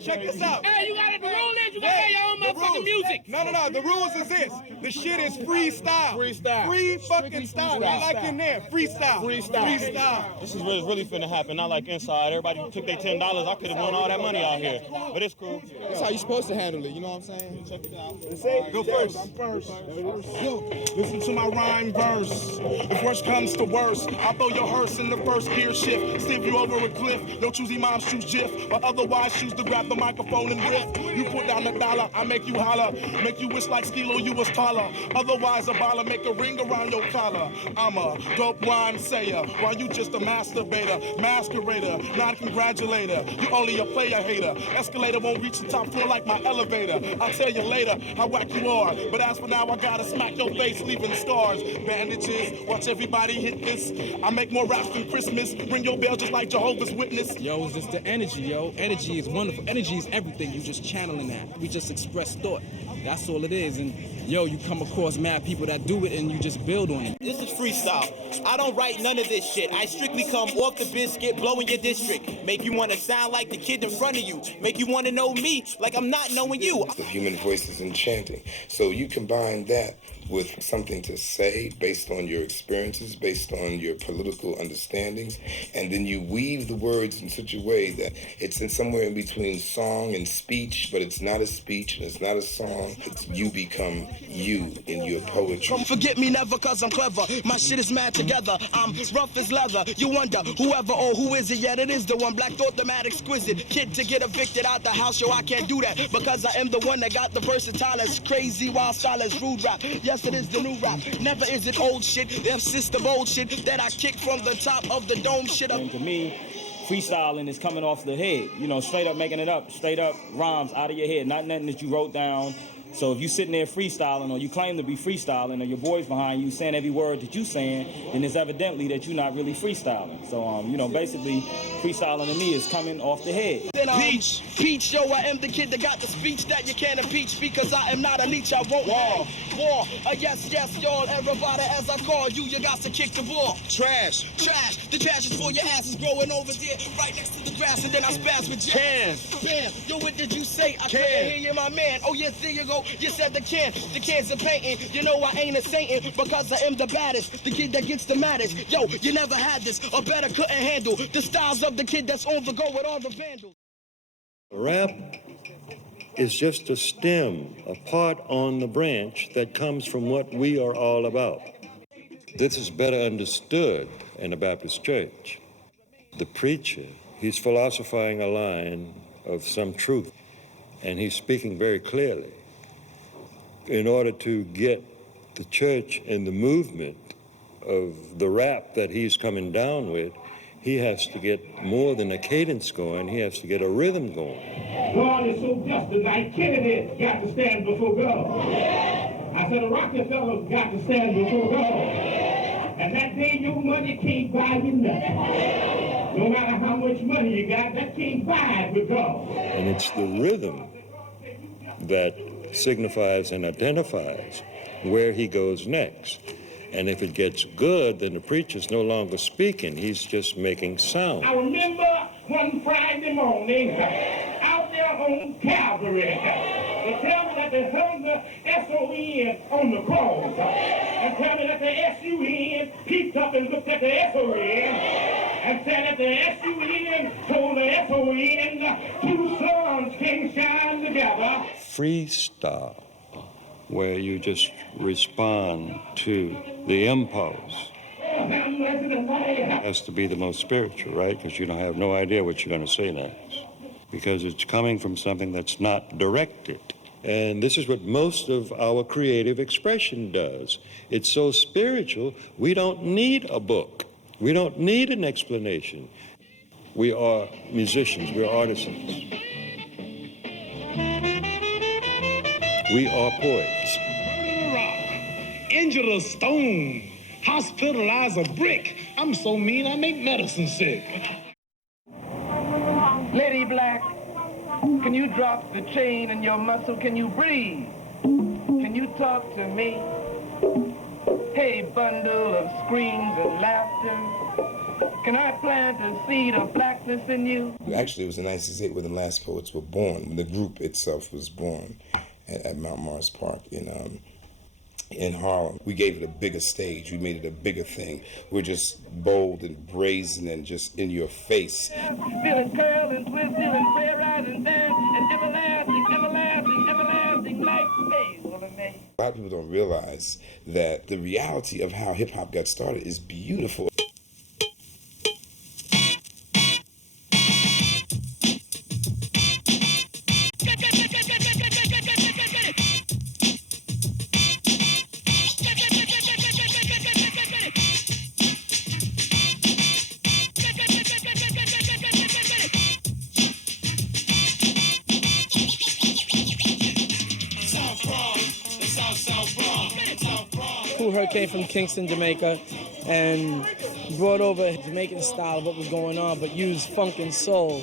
Check this out. Hey, you got it. The rule is you got to play your own motherfucking music. No. The rules is this. The shit is freestyle. Free fucking style. I like in there. Freestyle. This is really finna happen. Not like inside. Everybody took their $10. I could have won all that money out here. But it's cool. That's how you're supposed to handle it. You know what I'm saying? Check it out. Go first. I'm first. Yo, listen to my rhyme verse. If worst comes to worst, I'll throw your hearse in the first gear shift. Stiff you over a cliff. No choose imams, choose Jiff. But otherwise choose to grab the microphone and riff. You put down the dollar, I make you holler. Make you wish like Skilo you was taller. Otherwise a baller make a ring around your collar. I'm a dope rhyme sayer, while you just a masturbator, masquerader, non-congratulator. You only a player hater. Escalator won't reach the top floor like my elevator. I'll tell you later how whack you are. But as for now, I gotta smack your face, leaving scars. Bandages, watch everybody hit this. I make more raps than Christmas. Ring your bell just like Jehovah's Witness. Yo, it's just the energy, yo. Energy is wonderful. Energy is everything. You just channeling that. We just express thought. That's all it is. And yo, you come across mad people that do it and you just build on it. This is freestyle. I don't write none of this shit. I strictly come off the biscuit, blowing your district. Make you want to sound like the kid in front of you. Make you want to know me like I'm not knowing you. The human voice is enchanting. So you combine that with something to say based on your experiences, based on your political understandings, and then you weave the words in such a way that it's in somewhere in between song and speech, but it's not a speech and it's not a song. It's you become you in your poetry. Forget me never cause I'm clever. My shit is mad together. I'm rough as leather. You wonder whoever or who is it? Yet it is the one. Black thought the mad exquisite. Kid to get evicted out the house. Yo, I can't do that because I am the one that got the versatile, crazy, wild style as rude rap. Yes, it is the new rap. Never is it old shit. Them system old shit that I kick from the top of the dome shit up. And to me, freestyling is coming off the head. You know, straight up making it up. Straight up rhymes out of your head. Not nothing that you wrote down. So if you sitting there freestyling or you claim to be freestyling or your boys behind you saying every word that you saying, then it's evidently that you're not really freestyling. So, you know, basically freestyling to me is coming off the head. Peach, yo, I am the kid that got the speech that you can't impeach because I am not a leech, I won't war. Yes, y'all, everybody, as I call you, you got to kick the ball. Trash, the trash is for your asses growing over there, right next to the grass, and then I spaz with jazz. Bam, yo, what did you say? I can't hear you, my man. Oh, yes, there you go. You said the cans are painting. You know I ain't a saint because I am the baddest, the kid that gets the maddest. Yo, you never had this, or better couldn't handle the styles of the kid that's on the go with all the vandals. Rap is just a stem, a part on the branch that comes from what we are all about. This is better understood in the Baptist church. The preacher, he's philosophizing a line of some truth, and he's speaking very clearly. In order to get the church in the movement of the rap that he's coming down with, he has to get more than a cadence going, he has to get a rhythm going. God is so just tonight, Kennedy got to stand before God. I said, a Rockefeller's got to stand before God. And that day your money can't buy you nothing. No matter how much money you got, that can't buy it with God. And it's the rhythm that signifies and identifies where he goes next. And if it gets good, then the preacher's no longer speaking, he's just making sound. I remember one Friday morning out there on Calvary, They tell me that they hung the S-O-N on the cross. And tell me that the S-U-N peeped up and looked at the S-O-N. And said that the S-U-N told the S-O-N two suns can shine together. Freestyle, where you just respond to the impulse, has to be the most spiritual, right? Because you don't have no idea what you're going to say next. Because it's coming from something that's not directed. And this is what most of our creative expression does. It's so spiritual, we don't need a book. We don't need an explanation. We are musicians, we're artisans. We are poets. Injured a stone, hospitalize a brick. I'm so mean I make medicine sick. Lady Black, can you drop the chain in your muscle? Can you breathe? Can you talk to me? Hey, bundle of screams and laughter, can I plant a seed of blackness in you? Actually, it was the 96 where the Last Poets were born, when the group itself was born at Mount Morris Park in Harlem. We gave it a bigger stage. We made it a bigger thing. We're just bold and brazen and just in your face. Feeling curl and twist, feeling queer, rise and dance, and everlasting, everlasting, everlasting life stays will remain. A lot of people don't realize that the reality of how hip-hop got started is beautiful. Kool Herc came from Kingston, Jamaica, and brought over Jamaican style of what was going on, but used funk and soul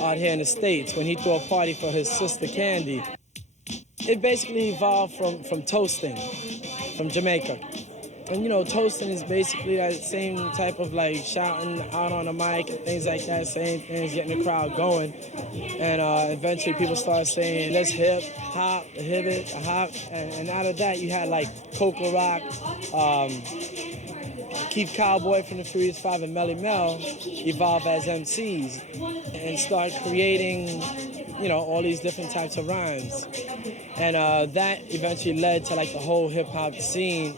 out here in the States when he threw a party for his sister Candy. It basically evolved from toasting, from Jamaica. And you know, toasting is basically that same type of like shouting out on the mic and things like that, saying things, getting the crowd going. And eventually people started saying, let's hip, hop, hip it, hop. And out of that, you had like Coco Rock, Keith Cowboy from the Furious Five and Melly Mel evolve as MCs and start creating, you know, all these different types of rhymes. And that eventually led to like the whole hip hop scene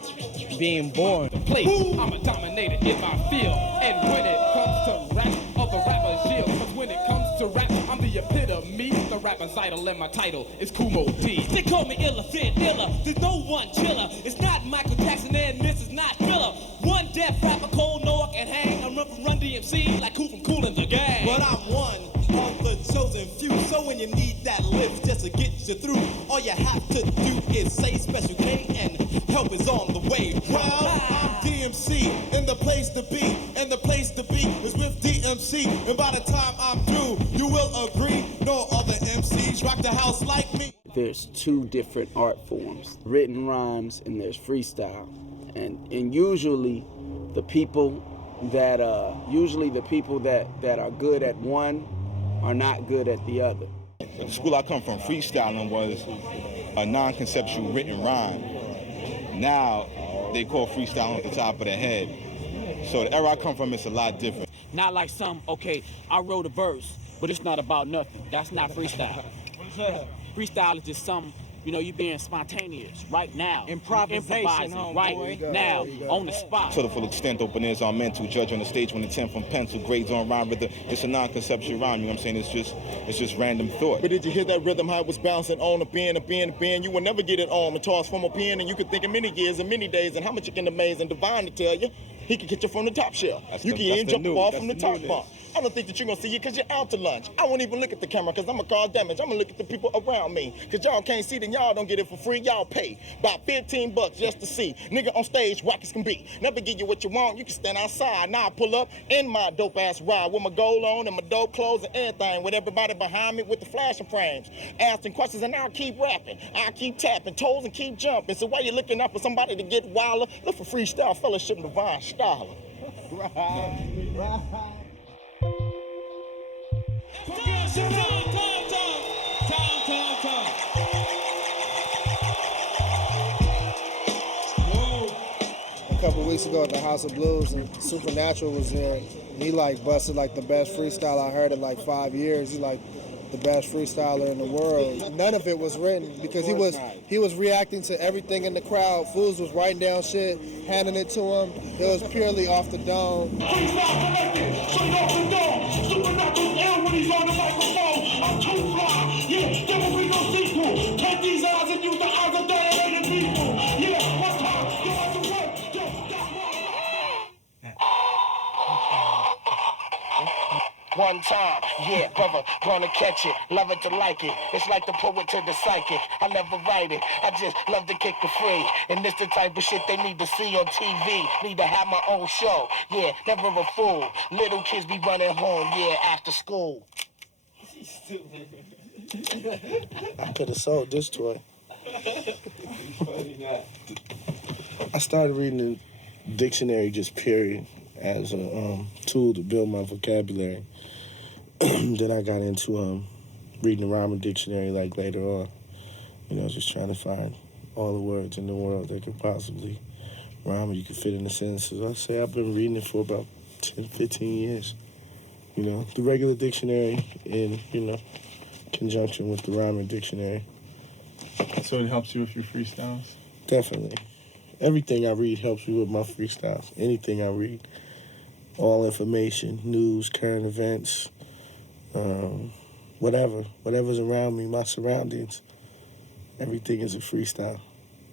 being born. Place, I'm a dominator in my field. And when it comes to rap, other rappers yield. Cause when it comes to rap, I'm the epitome. The rapper's idol and my title is Kumo D. They call me iller, fit iller. There's no one chiller. It's not Michael Jackson and this is not filler. One deaf rapper, cold no I can hang. I run DMC like Cool from Cool in the Gang. But I'm one of the chosen few. So when you need that lift just to get you through, all you have to do is say Special K and help is on the way. Well, I'm DMC and the place to be. And the place to be was with DMC. And by the time I'm through, you will agree, no other MCs rock the house like me. There's two different art forms, written rhymes and there's freestyle. And usually the people that are good at one are not good at the other. The school I come from, freestyling, was a non-conceptual written rhyme. Now they call freestyling at the top of the head. So the era I come from is a lot different. Not like some, okay, I wrote a verse, but it's not about nothing. That's not freestyle. Freestyle is just some, you know, you being spontaneous right now. Improvisation, right now, on the spot. To the full extent, open ears are mental. Judge on the stage when the 10 from pencil, grades on rhyme rhythm. It's a non-conceptual rhyme, you know what I'm saying? It's just random thought. But did you hear that rhythm, how it was bouncing on a bend, a bend, a bend? You will never get it on. A toss from a pen, and you could think of many years and many days, and how much you can amaze and divine to tell you. He can get you from the top shelf. You can even jump off from the top bunk. I don't think that you're gonna see it because you're out to lunch. I won't even look at the camera because I'm gonna cause damage. I'm gonna look at the people around me. Because y'all can't see, then y'all don't get it for free. Y'all pay about $15 just to see. Nigga on stage, whack as can be. Never give you what you want, you can stand outside. Now I pull up in my dope ass ride with my gold on and my dope clothes and everything. With everybody behind me with the flashing frames. Asking questions and I'll keep rapping. I'll keep tapping toes and keep jumping. So while you're looking up for somebody to get wilder, look for Freestyle Fellowship and Divine Styler. Right. Time. couple weeks ago at the House of Blues, and Supernatural was there. And he like busted like the best freestyle I heard in like 5 years. He like the best freestyler in the world. None of it was written because he was reacting to everything in the crowd. Fools was writing down shit, handing it to him. It was purely off the dome. Take these eyes and use the eyes of dedicated people. Yeah, one time, go out to work. One time, yeah, brother, gonna catch it, love it to like it. It's like the poet to the psychic. I never write it, I just love to kick the free. And this the type of shit they need to see on TV. Need to have my own show, yeah, never a fool. Little kids be running home, yeah, after school. I could have sold this toy. I started reading the dictionary just period as a tool to build my vocabulary. Then I got into reading the rhyming dictionary like later on. You know, just trying to find all the words in the world that could possibly rhyme and you could fit in the sentences. I say I've been reading it for about 10, 15 years. You know, the regular dictionary in, you know, conjunction with the rhyming dictionary. So it helps you with your freestyles? Definitely. Everything I read helps me with my freestyles. Anything I read. All information, news, current events, whatever's around me, my surroundings, everything is a freestyle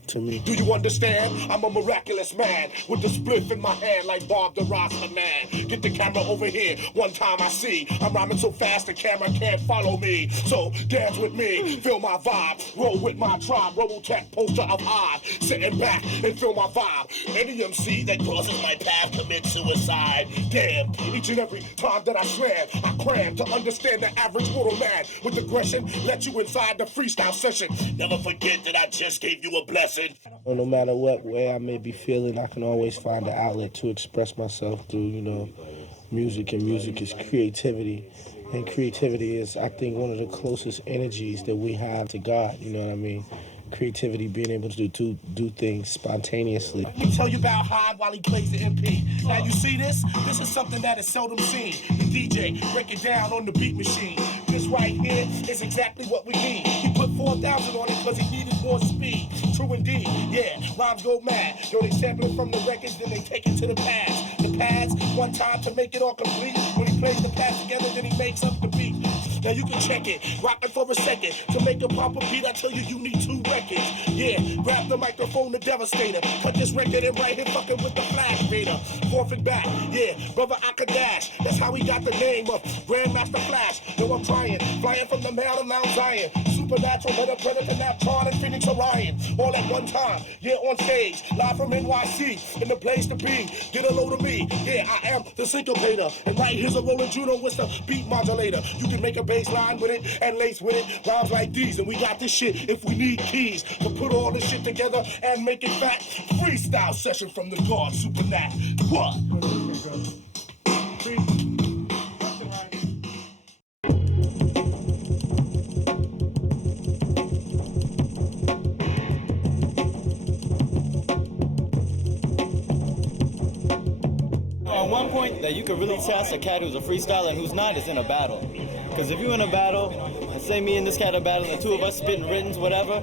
to me. Do you understand? I'm a miraculous man with the spliff in my hand like Bob the Rasta man. Get the camera over here. One time I see I'm rhyming so fast the camera can't follow me. So dance with me, feel my vibe, roll with my tribe, Robotech poster of I, sitting back and feel my vibe. Any MC that crosses my path commits suicide. Damn, each and every time that I slam, I cram to understand the average mortal man with aggression. Let you inside the freestyle session. Never forget that I just gave you a blessing. Well, no matter what way I may be feeling, I can always find an outlet to express myself through, you know, music. And music is creativity. And creativity is, I think, one of the closest energies that we have to God, you know what I mean? Creativity, being able to do things spontaneously. Let me tell you about Hyde while he plays the MP. Now you see this? This is something that is seldom seen. The DJ break it down on the beat machine. This right here is exactly what we need. He put 4,000 on it because he needed more speed. True indeed, yeah, rhymes go mad. Yo, they sample it from the records, then they take it to the pads. The pads, one time to make it all complete. When he plays the pads together, then he makes up the beat. Now you can check it, rock it for a second. To make a proper beat, I tell you, you need 2 records. Yeah, grab the microphone, the devastator. Cut this record and right here fucking with the flash fader. Fourth and back, yeah, brother I could dash. That's how he got the name of Grandmaster Flash. Yo, I'm trying, flying from the Mount of Mount Zion. Supernatural, another predator, Naptron, and Phoenix Orion. All at one time, yeah, on stage. Live from NYC, in the place to be. Get a load of me, yeah, I am the syncopator. And right here's a rolling Juno with the beat modulator. You can make a bass line with it and lace with it. Rhymes like these, and we got this shit if we need keys to put all this shit together and make it fat. Freestyle session from the God Supernat. What? At one point that you could really test a cat who's a freestyler and who's not is in a battle. Because if you're in a battle, and say me and this cat are battling, the two of us spitting writtens, whatever,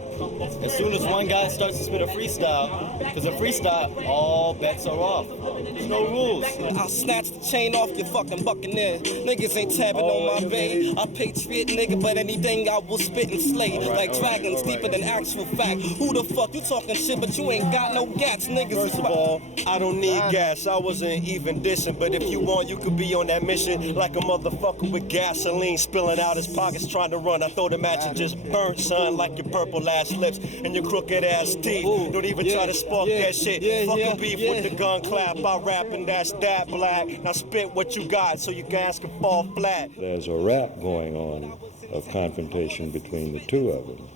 as soon as one guy starts to spit a freestyle, because a freestyle, all bets are off. There's no rules. I'll snatch the chain off your fucking buccaneer. Niggas ain't tapping on my vein. I patriot nigga, but anything I will spit and slay. Like dragons, deeper than actual fact. Who the fuck you talking shit, but you ain't got no gas, niggas. First of all, I don't need gas. I wasn't even dissing, but if you want, you could be on that mission like a motherfucker with gasoline spilling out his pockets trying to run. I throw the match and just burn, son, like your purple ass lips and your crooked ass teeth. Don't even try to spark that shit. Fucking beef with the gun clap. I rap and that's that black. Now spit what you got so your gas can fall flat. There's a rap going on of confrontation between the two of them.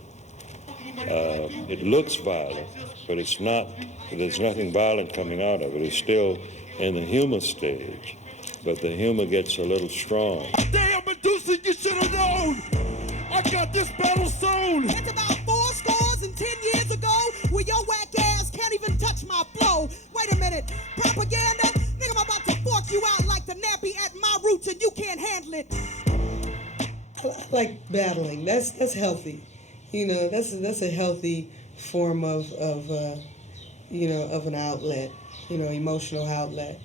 It looks violent, but it's not. There's nothing violent coming out of it. It's still in the humor stage, but the humor gets a little strong. Damn, Medusa, you should have known. I got this battle soon. It's about 4 scores and 10 years ago, where your whack ass can't even touch my flow. Wait a minute, like battling. That's healthy. You know, that's a healthy form of you know, of an outlet. You know, emotional outlet.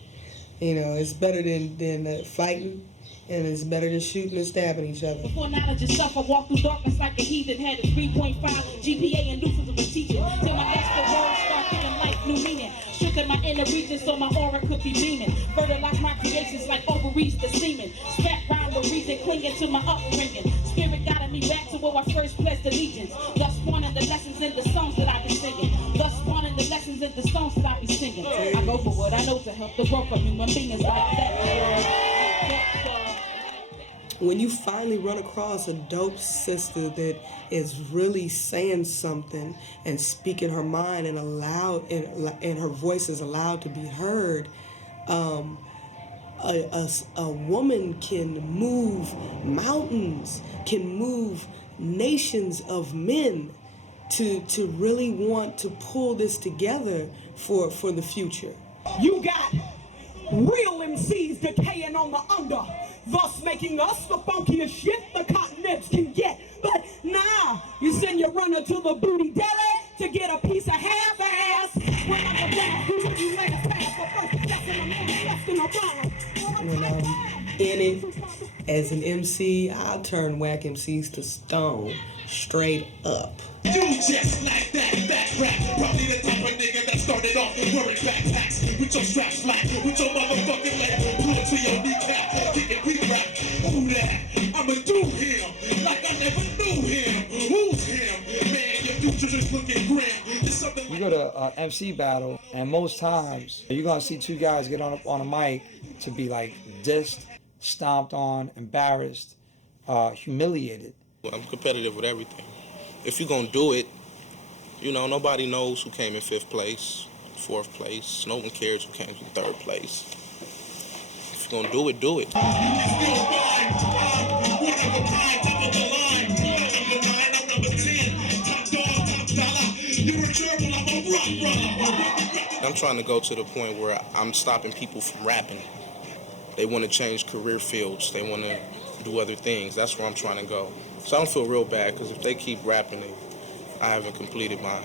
You know, it's better than fighting, and it's better than shooting and stabbing each other. Before knowledge is suffer, walk through darkness like a heathen. Had a 3.5 GPA and nuisance of a teacher. Till my extra words start giving life new meaning. Strengthen my inner region so my aura could be beaming. Fertilize my creations like ovaries the semen. Spat rhyme with reason, clinging to my upbringing. Spirit guided me back to where I first pledged allegiance. Thus spawning the lessons in the songs that I be singing. Thus spawning the lessons in the songs that I be singing. I go for what I know to help the growth of human beings like that. When you finally run across a dope sister that is really saying something and speaking her mind and and her voice is allowed to be heard, a woman can move mountains, can move nations of men to really want to pull this together for the future. You got real MCs decaying on the under, thus making us the funkiest shit the continents can get. But now you send your runner to the booty deli to get a piece of half-ass. When I'm around, who would you last pass for first? That's when I'm manifesting around. When I'm in it as an MC, I'll turn whack MCs to stone, straight up. You just like that back rap. Probably the type of nigga that started off wearing backpacks with your straps flat, with your motherfucking leg pulled to your kneecap, kicking beat rap. Who that? I'ma do him like I never knew him. Who's him? Man, your future just looking grim. It's something. You go to an MC battle, and most times you're gonna see two guys get on a mic to be like dissed, stomped on, embarrassed, humiliated. Well, I'm competitive with everything. If you're gonna do it, you know, nobody knows who came in 5th place, 4th place. No one cares who came in 3rd place. If you're gonna do it, do it. I'm trying to go to the point where I'm stopping people from rapping. They want to change career fields. They want to do other things. That's where I'm trying to go. So I don't feel real bad, because if they keep rapping, I haven't completed my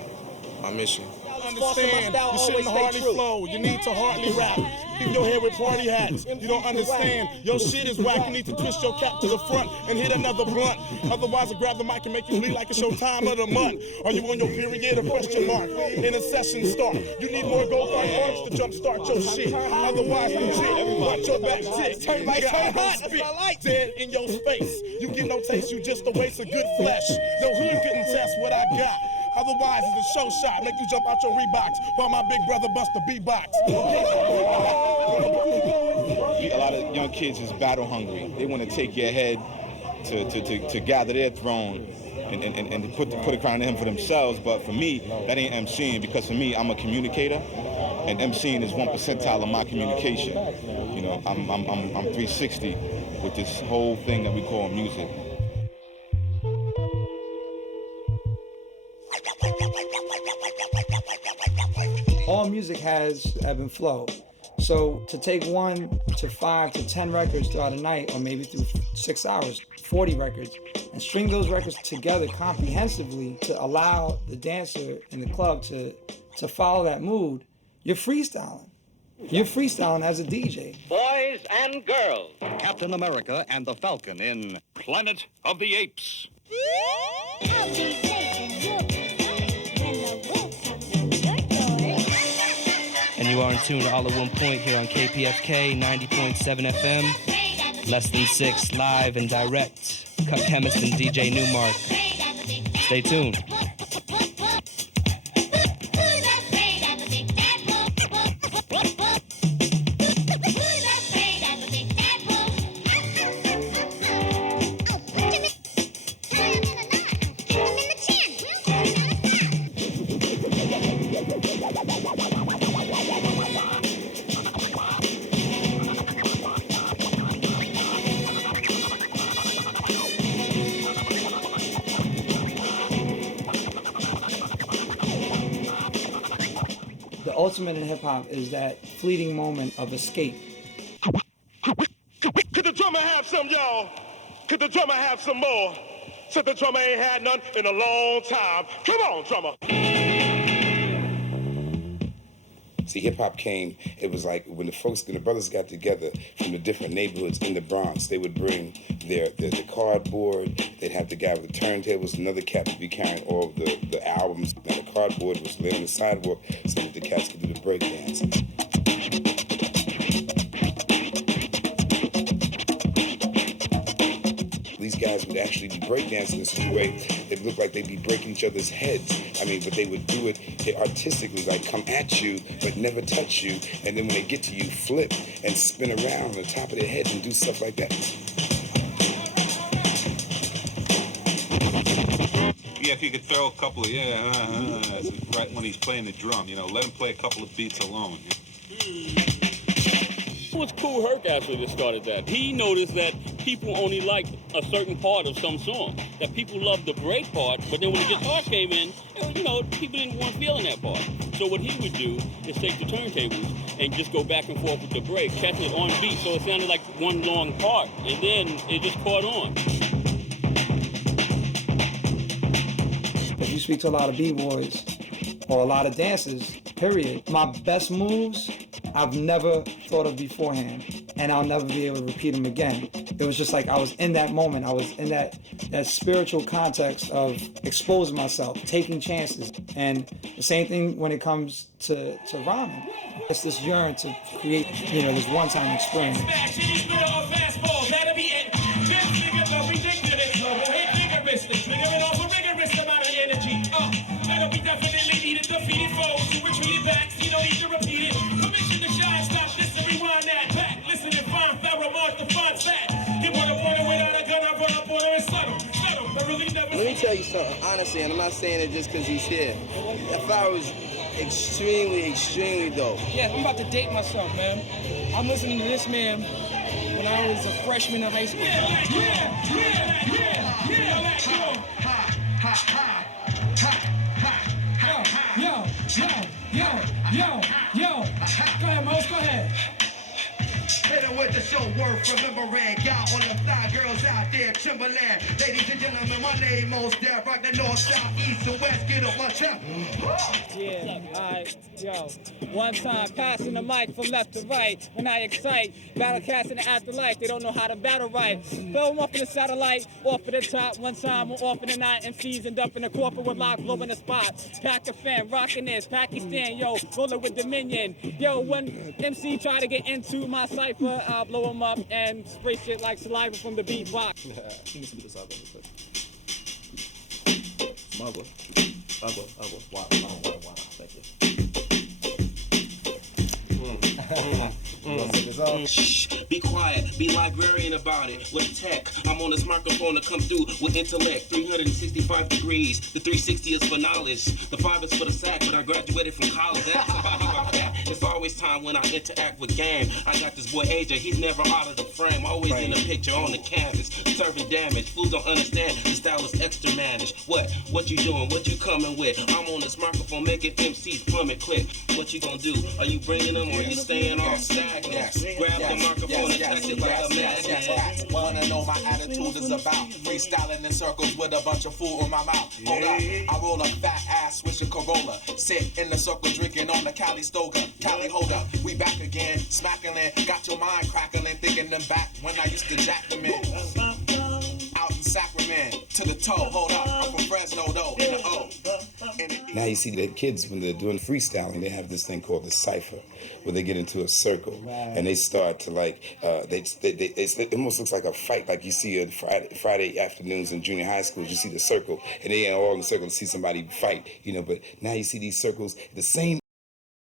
mission. Understand, you shouldn't hardly flow. You need to hardly rap. Keep your head with party hats. You don't understand. Your shit is whack. You need to twist your cap to the front and hit another blunt. Otherwise, I grab the mic and make you bleed like it's your time of the month. Are you on your period or question mark? In a session start. You need more gold arms to jumpstart your shit. Otherwise, legit, watch your back tick. Nigga, I don't spit dead in your space. You get no taste, you just a waste of good flesh. No hood couldn't test what I got. Otherwise, it's a show shot. Make you jump out your Reeboks while my big brother bust the beatbox. A lot of young kids is battle hungry. They want to take your head to gather their throne and put a crown on him for themselves. But for me, that ain't MCing, because for me, I'm a communicator, and MCing is 1 percentile of my communication. You know, I'm 360 with this whole thing that we call music. All music has ebb and flow. So to take 1 to 5 to 10 records throughout a night, or maybe through 6 hours, 40 records, and string those records together comprehensively to allow the dancer in the club to follow that mood, you're freestyling. You're freestyling as a DJ. Boys and girls, Captain America and the Falcon in Planet of the Apes. And you are in tune to All at One Point here on KPFK 90.7 FM. Less Than 6, live and direct. Cut Chemist and DJ Newmark. Stay tuned. The ultimate in hip-hop is that fleeting moment of escape. Could the drummer have some, y'all? Could the drummer have some more? Said the drummer ain't had none in a long time. Come on, drummer. See, hip-hop came, it was like when the brothers got together from the different neighborhoods in the Bronx, they would bring their cardboard, they'd have the guy with the turntables, another cat would be carrying all of the albums, and the cardboard was laying on the sidewalk so that the cats could do the break dance. These guys would actually be breakdancing in such a way it looked like they'd be breaking each other's heads. I mean, but they would do it artistically, like come at you, but never touch you. And then when they get to you, flip and spin around on the top of their head and do stuff like that. Yeah, if you could throw a couple of, right when he's playing the drum, you know, let him play a couple of beats alone. It was Kool Herc actually that started that. He noticed that people only liked a certain part of some song. That people loved the break part, but then when the guitar came in, you know, people didn't want feeling that part. So what he would do is take the turntables and just go back and forth with the break, catching it on beat so it sounded like one long part, and then it just caught on. If you speak to a lot of b-boys or a lot of dancers, period, my best moves I've never thought of beforehand, and I'll never be able to repeat them again. It was just like I was in that moment. I was in that spiritual context of exposing myself, taking chances. And the same thing when it comes to rhyming. It's this yearn to create, you know, this one-time experience. Let me tell you something, honestly, and I'm not saying it just because he's here. That fire was extremely dope. Yeah, I'm about to date myself, man. I'm listening to this man when I was a freshman in high school. Yo. Go ahead, Mose, go ahead. Hit them with the show worth remembering. Y'all on the fly girls out there, Timberland. Ladies and gentlemen, my name Mos Def. Rock the north, south, east, and west. Get up, my champ. Yeah, alright, yo. One time, passing the mic from left to right. When I excite, battle cats in the afterlife. They don't know how to battle right. Throw them up in the satellite, off of the top. One time, I'm off in the night. MCs end up in the corporate with lock, blowing the spot. Pack a fan, rocking this, Pakistan, yo. Rolling with Dominion. Yo, when MC try to get into my cipher, I'll blow him up and spray shit like saliva from the beatbox. Shh, be quiet, be librarian about it. With tech, I'm on this microphone to come through with intellect. 365 degrees, the 360 is for knowledge. The 5 is for the sack, but I graduated from college. That's somebody about that. It's always time when I interact with game. I got this boy AJ, he's never out of the frame. Always in the picture, on the canvas, serving damage. Fools don't understand, the style is extra managed. What you doing? What you coming with? I'm on this microphone making MCs plummet quick. What you gonna do? Are you bringing them or you staying all stagnant? Grab the microphone and touch it like a magnet. Wanna know my attitude is about? Freestyling in circles with a bunch of food in my mouth. Hold up, I roll a fat ass with a Corolla. Sit in the circle drinking on the Cali Stoga. Cali, hold up, we back again. Smacking in, got your mind crackling, thinking them back when I used to jack them in. Out in Sacramento, to the toe, hold up, I'm from Fresno though, in the O. Now you see the kids, when they're doing freestyling, they have this thing called the cipher, where they get into a circle and they start to like, it almost looks like a fight, like you see on Friday afternoons in junior high schools. You see the circle and they are all in the circle to see somebody fight, you know. But now you see these circles, the same